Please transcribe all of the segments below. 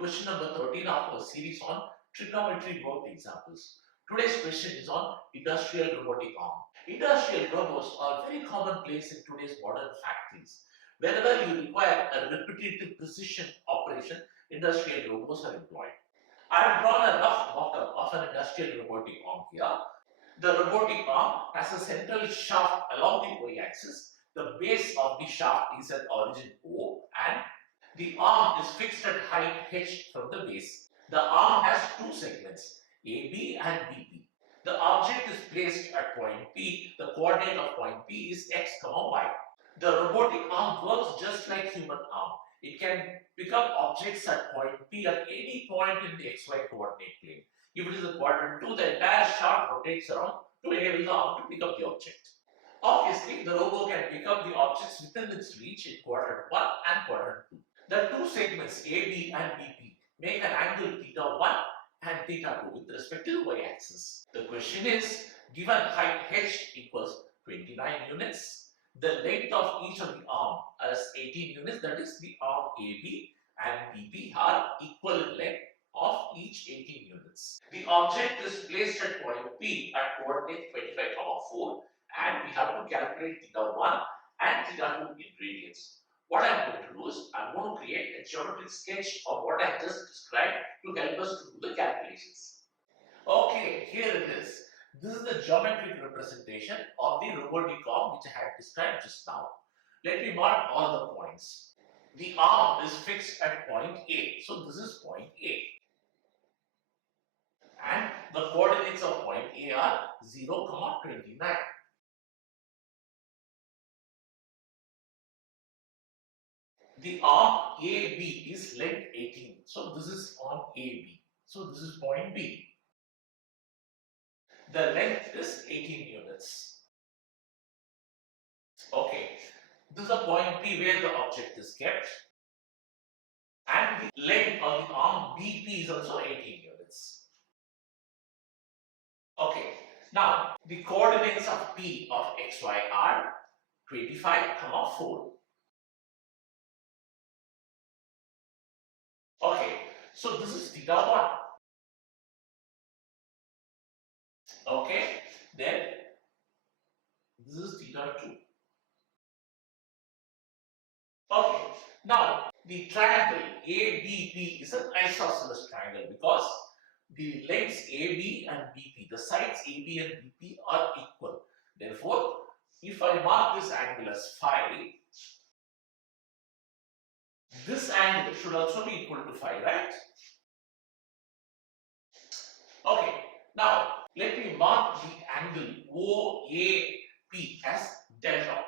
question number 13 of our series on trigonometry worked examples. Today's question is on industrial robotic arm. Industrial robots are very commonplace in today's modern factories. Wherever you require a repetitive precision operation, industrial robots are employed. I have drawn a rough mock-up of an industrial robotic arm here. The robotic arm has a central shaft along the y-axis. The base of the shaft is at origin O and the arm is fixed at height h from the base. The arm has two segments, AB and BP. The object is placed at point P. The coordinate of point P is x, y. The robotic arm works just like human arm. It can pick up objects at point P at any point in the xy coordinate plane. If it is a quadrant 2, the entire shaft rotates around to enable the arm to pick up the object. Obviously, the robot can pick up the objects within its reach in quadrant 1 and quadrant 2. The two segments AB and BP make an angle theta 1 and theta 2 with respect to the y-axis. The question is, given height h equals 29 units, the length of each of the arm is 18 units, that is the arm AB and BP are equal in length of each 18 units. The object is placed at point P at coordinate 25, 4 and we have to calculate theta 1 and theta 2 in radians. What I am going to do is, I am going to create a geometric sketch of what I have just described to help us to do the calculations. Okay, here it is. This is the geometric representation of the robotic arm which I had described just now. Let me mark all the points. The arm is fixed at point A, so this is point A. And the coordinates of point A are 0, 29. The arm AB is length 18. So this is on AB. So this is point B. The length is 18 units. Okay. This is a point B where the object is kept. And the length of the arm BP is also 18 units. Okay. Now, the coordinates of P of xy are 25, 4. Okay, so this is theta 1. Okay, then this is theta 2. Okay, now the triangle ABP is an isosceles triangle because the lengths AB and BP, the sides AB and BP are equal. Therefore, if I mark this angle as phi, this angle should also be equal to phi, right? Okay, now let me mark the angle OAP as delta.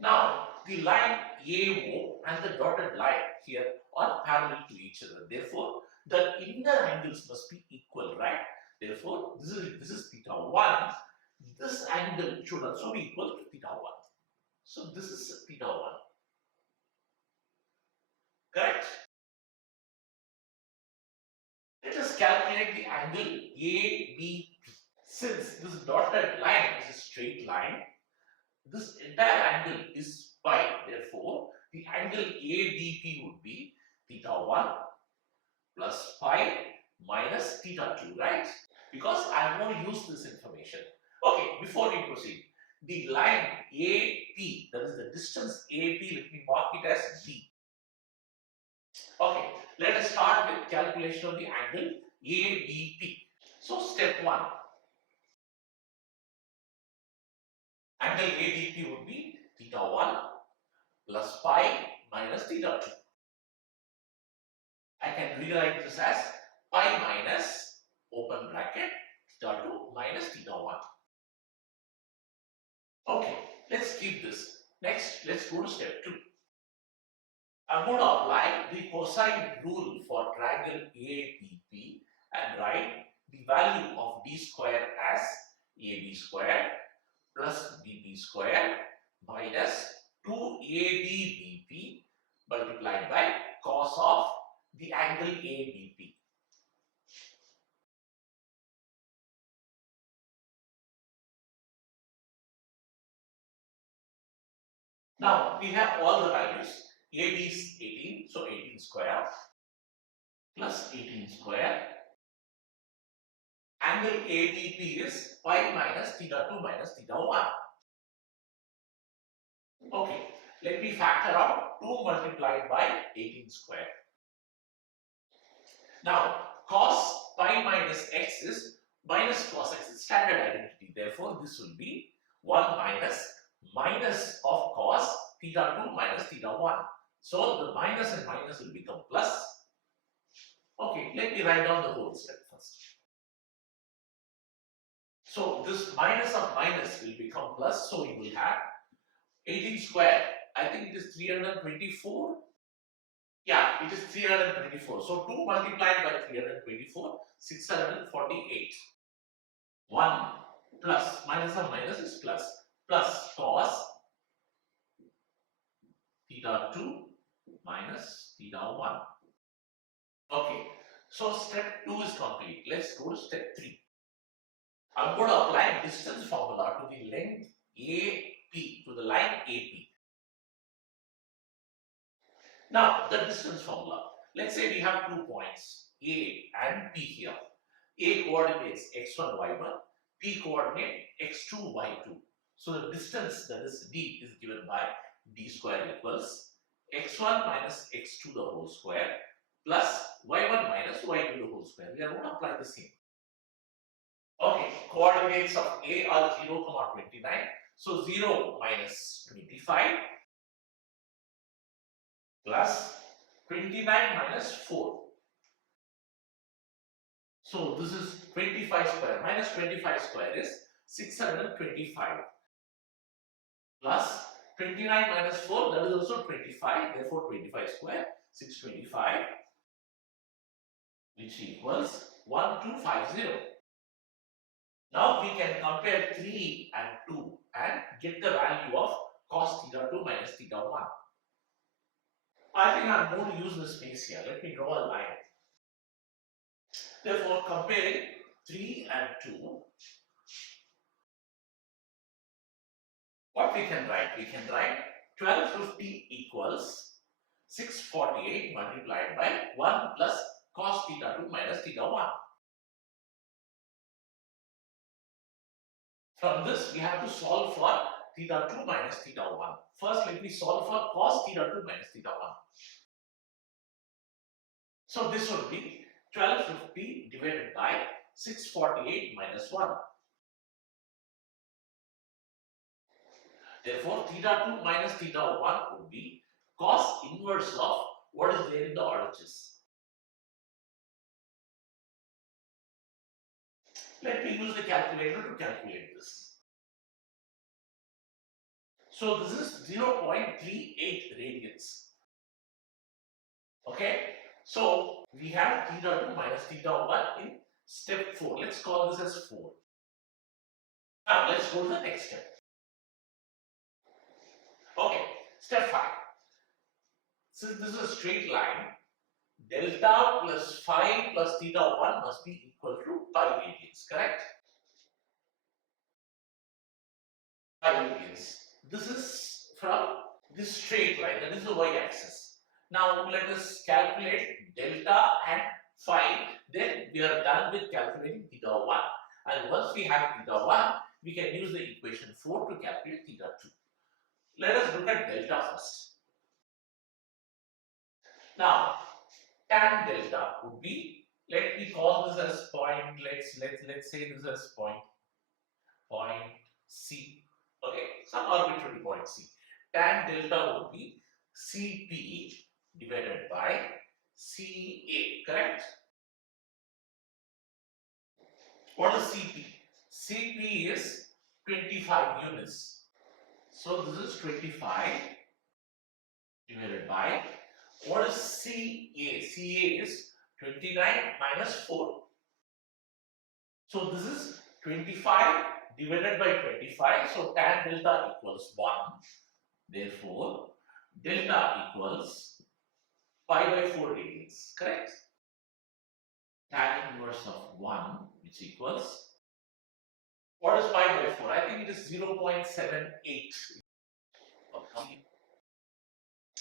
Now, the line AO and the dotted line here are parallel to each other. Therefore, the inner angles must be equal, right? Therefore, this is theta 1. This angle should also be equal to theta 1. So, this is theta 1. Correct? Let us calculate the angle ABP. Since this dotted line is a straight line, this entire angle is pi. Therefore, the angle ABP would be theta 1 plus pi minus theta 2, right? Because I am going to use this information. Okay, before we proceed, the line AP, that is the distance AP, let me mark it as D. Okay, let us start with calculation of the angle ABP. So, step 1. Angle ABP would be theta 1 plus pi minus theta 2. I can rewrite this as pi minus open bracket theta 2 minus theta 1. Okay, let's keep this. Next, let's go to step 2. I'm going to apply the cosine rule for triangle ABP and write the value of d square as AB square plus BP square minus 2ABBP multiplied by cos of the angle ABP. Now we have all the values. AB is 18, so square plus 18 square. Angle ABP is pi minus theta 2 minus theta 1. Okay, let me factor out 2 multiplied by 18 square. Now, cos pi minus x is minus cos x is standard identity. Therefore, this will be 1 minus of cos theta 2 minus theta 1. So, the minus and minus will become plus. Okay, let me write down the whole step first. So, this minus of minus will become plus. So, you will have 18 square. I think it is 324. Yeah, it is 324. So 2 multiplied by 324, 648. 1 plus, minus of minus is plus, plus cos theta 2 minus theta 1. Okay, so step 2 is complete. Let's go to step 3. I'm going to apply distance formula to the length AP, to the line AP. Now, the distance formula. Let's say we have 2 points, A and P here. A coordinates x1, y1, P coordinate x2, y2. So the distance, that is d, is given by d square equals x1 minus x2 the whole square plus y1 minus y2 the whole square. We are going to apply the same. Okay, coordinates of A are 0, 29. So 0 minus 25 plus 29 minus 4. So this is 25 square minus 25 square is 625 plus 29 minus 4, that is also 25, therefore 25 square 625, which equals 1250. Now we can compare 3 and 2 and get the value of cos theta 2 minus theta 1. I think I'm going to use the space here. Let me draw a line. Therefore, comparing 3 and 2, what we can write? We can write 1250 equals 648 multiplied by 1 plus cos theta 2 minus theta 1. From this, we have to solve for theta 2 minus theta 1. First, let me solve for cos theta 2 minus theta 1. So, this would be 1250 divided by 648 minus 1. Therefore, theta 2 minus theta 1 would be cos inverse of what is there in the RHS. Let me use the calculator to calculate this. So this is 0.38 radians. Okay. So we have theta 2 minus theta 1 in step 4. Let's call this as 4. Now let's go to the next step. Okay. Step 5. Since this is a straight line, delta plus phi plus theta 1 must be equal to pi radians, correct? Pi radians. This is from this straight line, that is the y-axis. Now let us calculate delta and phi, then we are done with calculating theta 1. And once we have theta 1, we can use the equation 4 to calculate theta 2. Let us look at delta first. Now, tan delta would be, let me call this as point, let's say this as point C. Okay, some arbitrary point C. Tan delta would be CP divided by CA, correct? What is CP? CP is 25 units. So this is 25 divided by, what is CA? CA is 29 minus 4. So this is 25 divided by 25. So tan delta equals 1. Therefore, delta equals pi by 4 radians, correct? Tan inverse of 1, which equals, what is pi by 4? I think it is 0.78.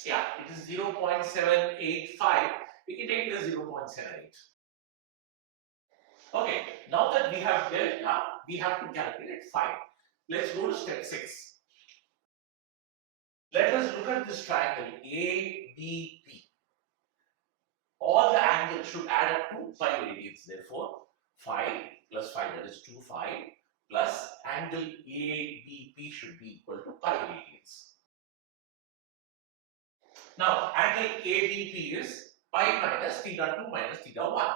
Yeah, it is 0.785. We can take it as 0.78. Okay, now that we have delta, we have to calculate phi. Let's go to step 6. Let us look at this triangle ABP. All the angles should add up to 5 radians. Therefore, phi plus phi, that is 2 phi, plus angle ABP should be equal to pi radians. Now, angle ABP is pi minus theta 2 minus theta 1.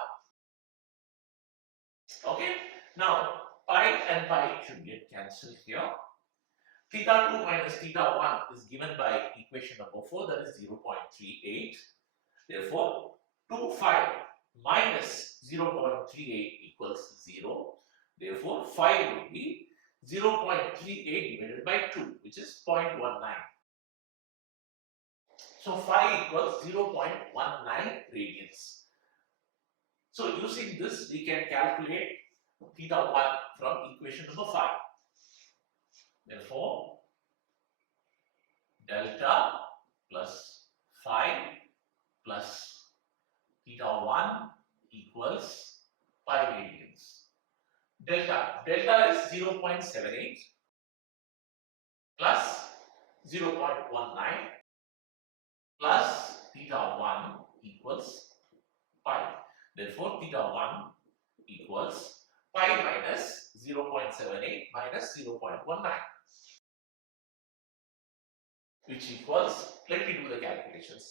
Okay, now pi and pi should get cancelled here. Theta 2 minus theta 1 is given by equation number 4, that is 0.38. Therefore, 2 phi minus 0.38 equals 0. Therefore, phi would be 0.38 divided by 2, which is 0.19. So, phi equals 0.19 radians. So, using this, we can calculate theta 1 from equation number 5. Therefore, delta plus phi plus theta 1 equals pi radians. Delta is 0.78 plus 0.19 plus theta 1 equals pi. Therefore, theta 1 equals pi minus 0.78 minus 0.19, which equals, let me do the calculations.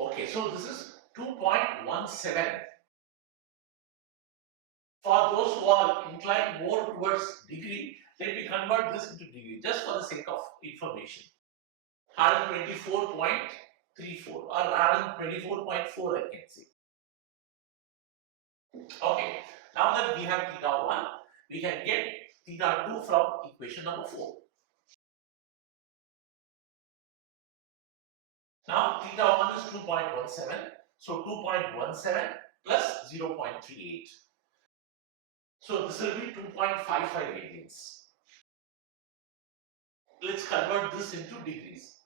Okay, so this is 2.17. For those who are inclined more towards degree, let me convert this into degree just for the sake of information. 124.34 or 124.4 I can say. Okay, now that we have theta 1, we can get theta 2 from equation number 4. Now theta 1 is 2.17, so 2.17 plus 0.38. So this will be 2.55 radians. Let's convert this into degrees.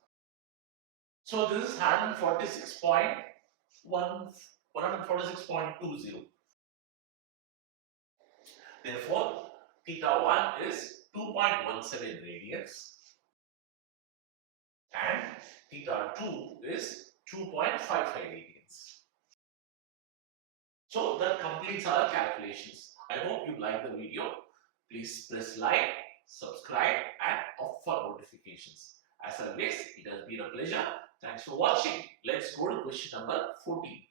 So this is 146.20. Therefore, theta 1 is 2.17 radians and theta 2 is 2.55 radians. So that completes our calculations. I hope you like the video. Please press like, subscribe and opt for notifications. As always, it has been a pleasure. Thanks for watching. Let's go to question number 14.